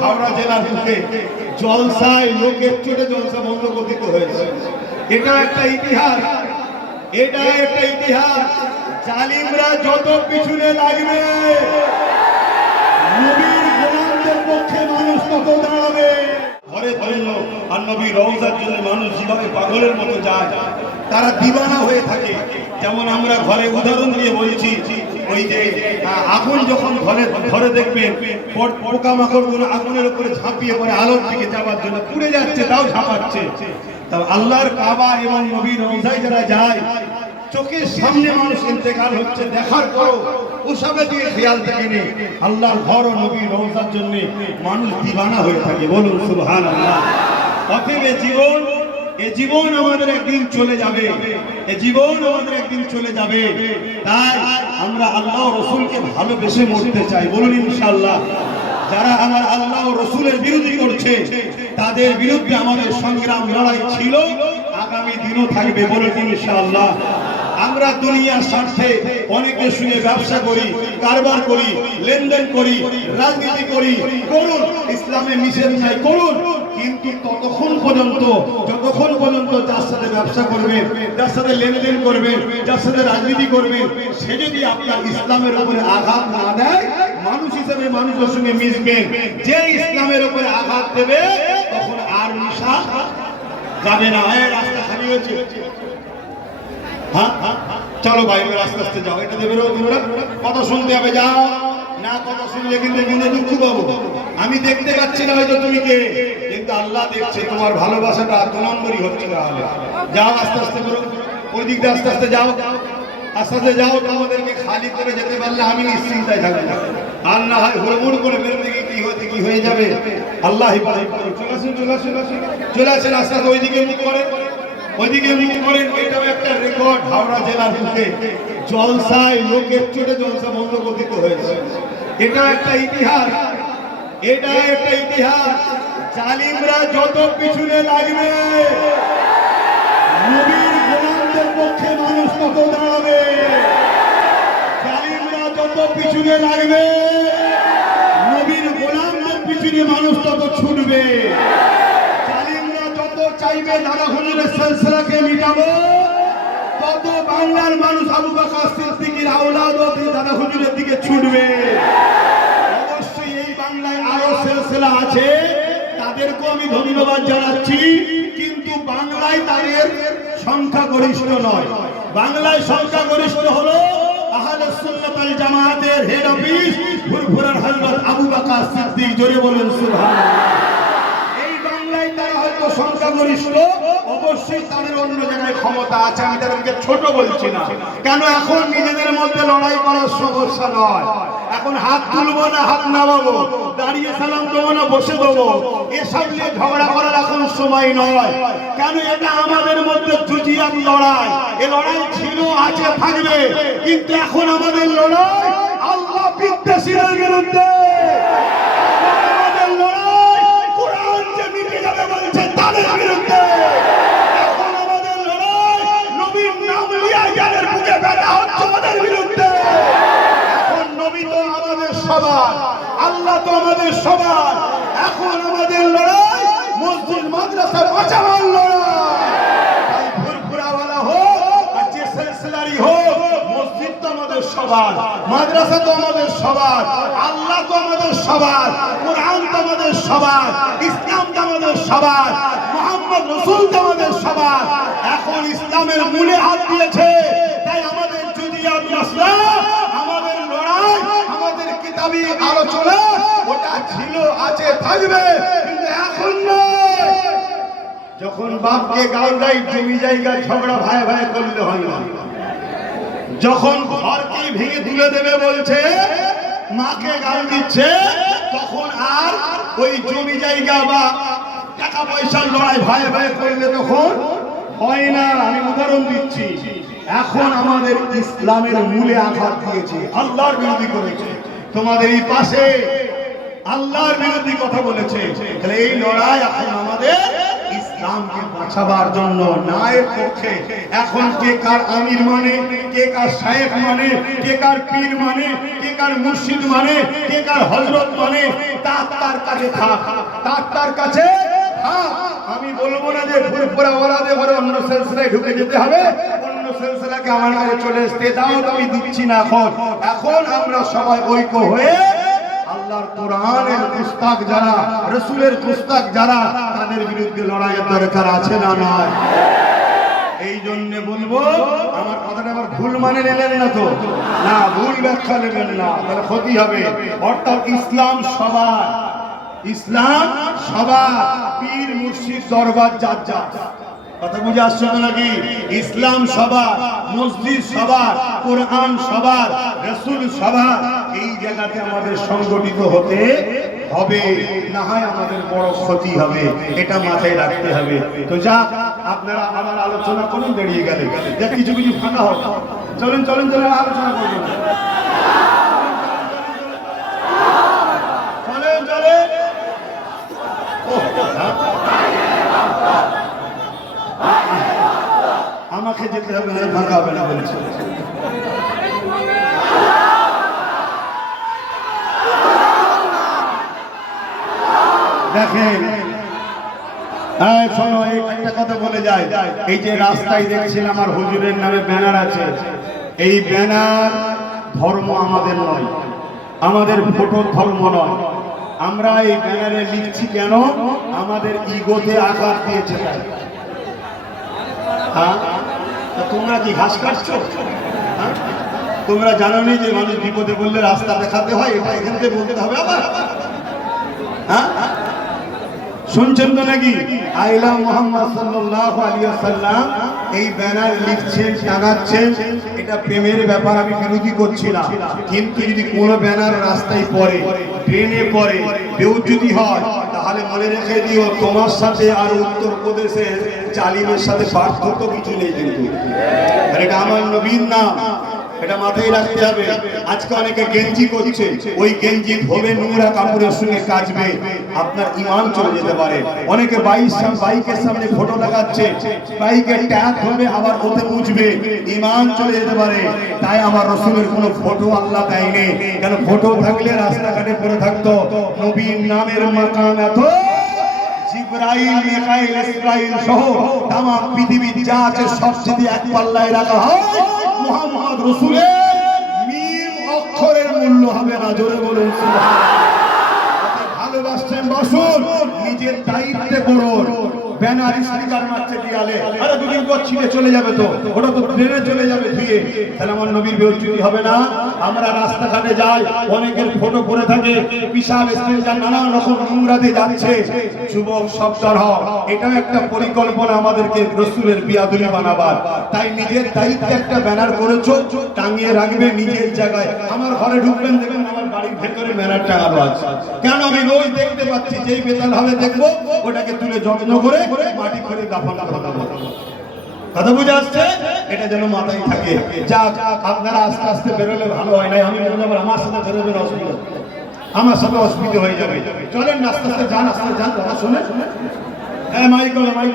হাওড়া জেলার মুখে জলসায় লোকের চোটে জলসা বন্ধ গঠিত হয়েছে। এটা একটা ইতিহাস। এটা একটা ইতিহাস। জালিমরা যত পিছনে লাগবে তারা দিবানা হয়ে থাকে। যেমন আমরা ঘরে উদাহরণ দিয়ে বলছি ওই যে আগুন যখন ঘরে ঘরে দেখবেন পো- পোকামাকড়গুলো আগুনের উপরে ঝাঁপিয়ে পড়ে, আলোর দিকে যাওয়ার জন্য। পুড়ে যাচ্ছে, তাও ঝাঁপাচ্ছে। তা আল্লাহর কাবা এবং নবীর রওজায় যারা যায়, চোখের সামনে মানুষ ইন্তেকাল হচ্ছে, দেখার পরও ওসবে দিয়ে খেয়াল থাকেনি আল্লাহর ঘর ও নবী রওজার জন্য মানুষ দিবানা হয়ে থাকে। বলুন সুবহান আল্লাহ অতএব জীবন এ জীবন আমাদের একদিন চলে যাবে। এ জীবন আমাদের একদিন চলে যাবে। তাই আমরা আল্লাহ রসুলকে ভালোবেসে মরতে চাই। বলুন ইনশাআল্লাহ। যারা আমার আল্লাহ রসুলের বিরোধী করছে, তাদের বিরুদ্ধে আমাদের সংগ্রাম লড়াই ছিল, আগামী দিনও থাকবে বলে ইনশাআল্লাহ। আমরা দুনিয়ার স্বার্থে অনেকের সঙ্গে ব্যবসা করি, কারবার করি, লেনদেন করি, রাজনীতি করি, করুন, ইসলামে নিষেধ নাই, করুন। কিন্তু ততক্ষণ পর্যন্ত, যতক্ষণ পর্যন্ত যার সাথে ব্যবসা করবেন যার সাথে লেনদেন করবেন যার সাথে রাজনীতি করবেন সে যদি আপনার ইসলামের উপরে আঘাত না দেয়, মানুষ হিসেবে মানুষের সঙ্গে মিশবেন যে ইসলামের উপরে আঘাত দেবে, তখন আর মিশা যাবে না। রাস্তা খালি হয়েছে। হ্যাঁ হ্যাঁ চলো ভাই আস্তে আস্তে যাও। এটা দেবে কথা শুনতে হবে, যাও। না কথা শুনলে কিন্তু কিন্তু দুঃখ পাবো। আমি দেখতে পাচ্ছি না হয়তো তুমি কে। কিন্তু আল্লাহ দেখছে তোমার ভালোবাসাটা দু নম্বরই হচ্ছে তাহলে। যাও আস্তে আস্তে করো। ওই দিক দিয়ে আস্তে আস্তে যাও। আস্তে আস্তে যাও, তোমাদেরকে খালি করে যেতে পারলে আমি নিশ্চিন্তায় থাকব। আর না হয় হুড়মুড় করে বেরোতে গিয়ে কি হতে কি হয়ে যাবে? আল্লাহ হেফাজত করুন। চলে আসুন চলে আসুন চলে আসুন। আস্তে আস্তে ওইদিকে মুখ করেন। ওইদিকে মুখ করেন। এটাও একটা রেকর্ড হাওড়া জেলার মুখে জলসায় লোকের চোটে জলসা বন্ধ গঠিত হয়েছে। এটা একটা ইতিহাস। এটা একটা ইতিহাস। জালিমরা যত পিছনে লাগবে, নবীর গোলামদের পক্ষে মানুষ তত দাঁড়াবে। জালিমরা যত পিছনে লাগবে, নবীর গোলামদের পিছনে মানুষ তত ছুটবে। জালিমরা যত চাইবে দাদা হুজুরের সিলসিলাকে মিটাবো, তত বাংলার মানুষ আবু বকর সিদ্দিকীর আওলাদ দাদা হুজুরের দিকে ছুটবে। অবশ্যই এই বাংলায় আরও সিলসিলা আছে। তাদেরকেও আমি ধন্যবাদ জানাচ্ছি, কিন্তু বাংলায় তাদের সংখ্যা গরিষ্ঠ নয়। বাংলায় সংখ্যা গরিষ্ঠ হলো আহলে সুন্নাত আল জামায়াতের হেড অফিস ফুরফুরার হযরত আবু বকর সিদ্দিক। জোরে বলেন, সুবহানাল্লাহ। এই বাংলায় তারা হয়তো সংখ্যাগরিষ্ঠ, অবশ্যই তাদের অন্য জায়গায় ক্ষমতা আছে, আমি তাদেরকে ছোট বলছি না। কেন এখন নিজেদের মধ্যে লড়াই করার সমস্যা নয়? এখন হাত তুলবো না, হাত নামাবো দাঁড়িয়ে সালাম দেবো না, বসে দেবো। এসব নিয়ে ঝগড়া করার এখন সময় নয়। কেন এটা আমাদের মধ্যে জুজিয়াত লড়াই? এ লড়াই ছিল, আছে, থাকবে। কিন্তু এখন আমাদের লড়াই আল্লাহ বিদ্বেষীদের বিরুদ্ধে। আমাদের সবার। আল্লাহ তো আমাদের সবার। এখন আমাদের লড়াই, মসজিদ, মাদ্রাসা বাঁচাবার লড়াই। তাই ফুরফুরাওয়ালা হোক, আর যে সিলসিলারি হোক, মসজিদ তো আমাদের সবার, মাদ্রাসা তো আমাদের সবার, আল্লাহ তো আমাদের সবার, কোরআন তো আমাদের সবার, ইসলাম তো আমাদের সবার, মোহাম্মদ রসুল তো আমাদের সবার। এখন ইসলামের মূলে হাত দিয়েছে, তাই আমাদের যদি আমাদের লড়াই, আমাদের কিতাবি আলোচনা আছে থাকবে এখন যখন বাপকে গাল দেয় জমি জায়গা ঝগড়া ভাই ভাই করলে হয় না। যখন ঘরকে ভেঙে তুলে দেবে বলছে, মাকে গাল দিচ্ছে, তখন আর ওই জমি জায়গা বা টাকা পয়সার লড়াই ভাই ভাই করলে তখন হয় না। আমি উদাহরণ দিচ্ছি। এখন আমাদের ইসলামের মূলে আঘাত দিয়েছে, আল্লাহর বিরোধী করেছে। তোমাদের এই পাশে আল্লাহর বিরোধী কথা বলেছে। তাহলে এই লড়াই এখন আমাদের ইসলামকে বাঁচাবার জন্য ন্যায়ের পক্ষে এখন কে কার আমির মানে কে কার শায়েখ মানে কে কার পীর মানে কে কার মুর্শিদ মানে কে কার হযরত মানে তার তার কাছে থাক, তার তার কাছে আমি বলব না যে ফুরফুরা ওলাদে ঘরে অন্য সিলসিলায় ঢুকে যেতে হবে, অন্য সিলসিলাকে আমার কাছে চলে আসতে দাও, তো আমি দিচ্ছি না এখন। এখন আমরা সবাই ঐক্য হয়ে আল্লাহর কোরআনের পুস্তক যারা, রসুলের পুস্তক যারা, তাদের বিরুদ্ধে লড়াইয়ের দরকার আছে না নয় এই জন্য বলব, আমার কথাটা আবার ভুল মানে নেবেন না তো। না, ভুল ব্যাখ্যা নেবেন না, তাহলে ক্ষতি হবে। অর্থাৎ ইসলাম সবার ইসলাম সবার, পীর মুর্শিদ দরবার যার যার। কথা বুঝে আসছে তো নাকি? ইসলাম সবার, মসজিদ সবার, কোরআন সবার, রসুল সবার এই জায়গাতে আমাদের সংগঠিত হতে হবে না হয় আমাদের বড় ক্ষতি হবে, এটা মাথায় রাখতে হবে। তো যা আপনারা আমার আলোচনা করুন দাঁড়িয়ে গেলে। যা কিছু কিছু ফাঁকা হোক। চলেন চলেন চলেন, আলোচনা করবেন চলেন আমাকে যেতে হবে না, ফাঁকা হবে না বলছে। হ্যাঁ বলে যায় এই যে রাস্তায় আমার নামে ব্যানার আছে, এই ব্যানার ধর্ম আমাদের নয়, আমাদের ধর্ম নয়। আমরা এই ব্যানারে লিখছি কেন? আমাদের ইগোতে আঘাত দিয়েছে হ্যাঁ? তোমরা কি ঘাস কাটছো? হ্যাঁ? তোমরা জানো নি যে মানুষ বিপদে বললে রাস্তা দেখাতে হয়? এটা এখান থেকে বলতে হবে আবার। হ্যাঁ? শুনছেন তো নাকি? আইলা মোহাম্মদ সাল্লাল্লাহু আলাইহি ওয়াসাল্লাম এই ব্যানার লিখছেন টাঙাচ্ছেন এটা প্রেমের ব্যাপার, আমি বিরোধী করছি না। কিন্তু যদি কোনো ব্যানার রাস্তায় পড়ে ট্রেনে পড়ে, বেউজ্জুতি হয়, তাহলে মনে রেখে দিও, তোমার সাথে আর উত্তরপ্রদেশের জালিমের সাথে পার্থক্য কিছু নেই কিন্তু। আর এটা আমার নবীন নাম। এটা মাথায় রাখতে হবে। আজকে অনেকে গেঞ্জি করছে। ওই গেঞ্জি ধোবে নোংরা কাপড়ের সঙ্গে কাচবে। আপনার ইমান চলে যেতে পারে। অনেকে বাইক বাইকের সামনে ফটো লাগাচ্ছে। বাইকের ট্যাগ ধরবে, আবার ওতে মুছবে ইমান চলে যেতে পারে। তাই আমার রসুলের কোনো ফটো আল্লাহ দেয়নি। কেন ফটো থাকলে রাস্তাঘাটে পড়ে থাকতো। নবীর নামের মাকাম এত। জিব্রাইল, মিকাইল, ইসরাইল সহ তাম পৃথিবীর যা আছে সব যদি এক পাল্লায় রাখা হয় মুহাম্মদ রসুলের মিম অক্ষরের মূল্য হবে না জোরে বলুন। ভালোবাসছেন বসুন। নিজের দায়িত্বে করুন ব্যানার মারছে আরে দুদিন পর ছিঁড়ে চলে যাবে তো। ওটা তো ট্রেনে চলে যাবে তাহলে আমার নবীর হবে না। আমরা রাস্তাঘাটে যাই, অনেকের ফটো করে থাকে। বিশাল রকম নোংরাতে যাচ্ছে। যুবক এটাও একটা পরিকল্পনা আমাদেরকে রসুলের বিয়াদুলি বানাবার। তাই নিজের দায়িত্বে একটা ব্যানার করেছ। টাঙিয়ে রাখবে নিজের জায়গায়। আমার ঘরে ঢুকবেন, দেখবেন আমার বাড়ির ভেতরে ব্যানার টাঙানো আছে। কেন আমি রোজ দেখতে পাচ্ছি, যেই বেতাল হবে দেখব, ওটাকে তুলে যত্ন করে মাটি করে দাফন করে কথা বুঝে আসছে? এটা যেন মাথায় থাকে। যাক, আপনারা আস্তে আস্তে বেরোলে ভালো হয় না আমি বেরোলে আমার সাথে অসুবিধা আমার সাথে অসুবিধা হয়ে যাবে। চলেন, আস্তে আস্তে যান আস্তে যান, কথা শুনে হ্যাঁ মাইক মাইক